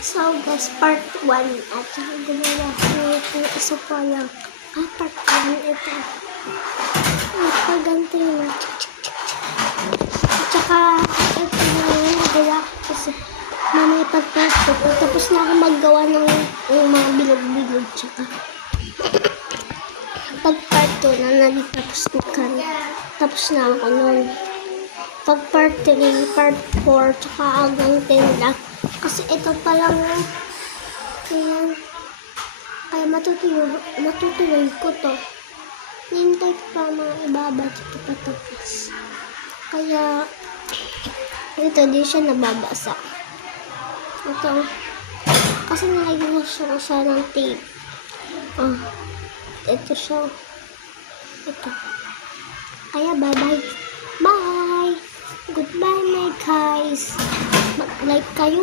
So guys, part 1 at saka gumawa ko ito isa pa lang. Part 1 ito. Nagpaganto yun. At saka ito na yun, diba? Kasi mamaya pagpasok. Tapos na ako maggawa ng mga bilog-bilog. Tsaka pag part 2 na nagtapos na kami. Tapos na ako nun. Pag part 3, part 4, tsaka hanggang 10 lang. Kasi ito pa lang kaya matutuloy ko to. Hintay ko pa mga ibaba dito patapos. Kaya ito di siya nababasa. Ito kasi nilagyan na siya ng tape. Ito siya. Ito. Kaya bye-bye. Bye! Goodbye my guys. Mag-like kayo